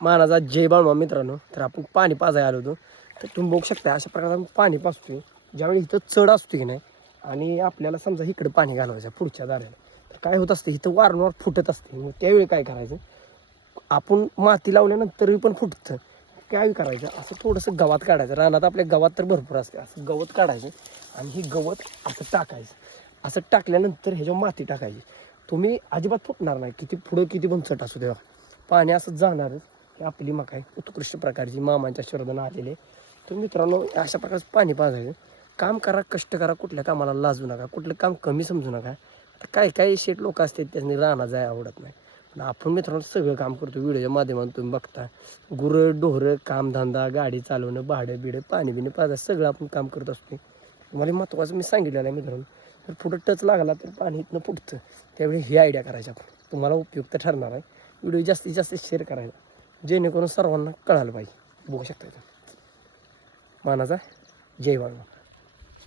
मानाचा जय बाळमा मित्रांनो. तर आपण पाणी पाजायला आलो होतो. तर तुम्ही बघू शकता अशा प्रकारे आपण पाणी पाजतोय. ज्यावेळी इथं चढ असतो की नाही आणि आपल्याला समजा इकडं पाणी घालवायचं पुढच्या दाराला, तर काय होत असते इथं वारंवार फुटत असते. मग त्यावेळी काय करायचं, आपण माती लावल्यानंतरही पण फुटतं. काय करायचं, असं थोडंसं गवत काढायचं. रानात आपल्या गवत तर भरपूर असते. असं गवत काढायचं आणि ही गवत असं टाकायचं. असं टाकल्यानंतर ह्याच्यावर माती टाकायची. तुम्ही अजिबात फुटणार नाही, किती पुढं किती पण चट असू तेव्हा पाणी असं जाणारच. की आपली मका आहे उत्कृष्ट प्रकारची मामांच्या शोधानं आलेले. तर मित्रांनो अशा प्रकारचं पाणी पाजायचं. काम करा, कष्ट करा, कुठल्या कामाला लाजू नका, कुठलं काम कमी समजू नका. आता काय काय शेट लोक असतात त्यांनी रानात जाय आवडत नाही, पण आपण मित्रांनो सगळं काम करतो. व्हिडिओच्या माध्यमातून तुम्ही बघता, गुरं ढोरं, कामधंदा, गाडी चालवणं, भाडं बिडं, पाणी बिणं पाजा सगळं आपण काम करत असतो. तुम्हाला महत्त्वाचं मी सांगितलेलं आहे मित्रांनो. तर पुढं टच लागला तर पाणी इथनं फुटतं. त्यावेळी ही आयडिया करायची आपण, तुम्हाला उपयुक्त ठरणार आहे. व्हिडिओ जास्तीत जास्त शेअर करायचा जेणेकरून सर्वांना कळायला पाहिजे. बघू शकता इथं मानाचा जय बाळमा.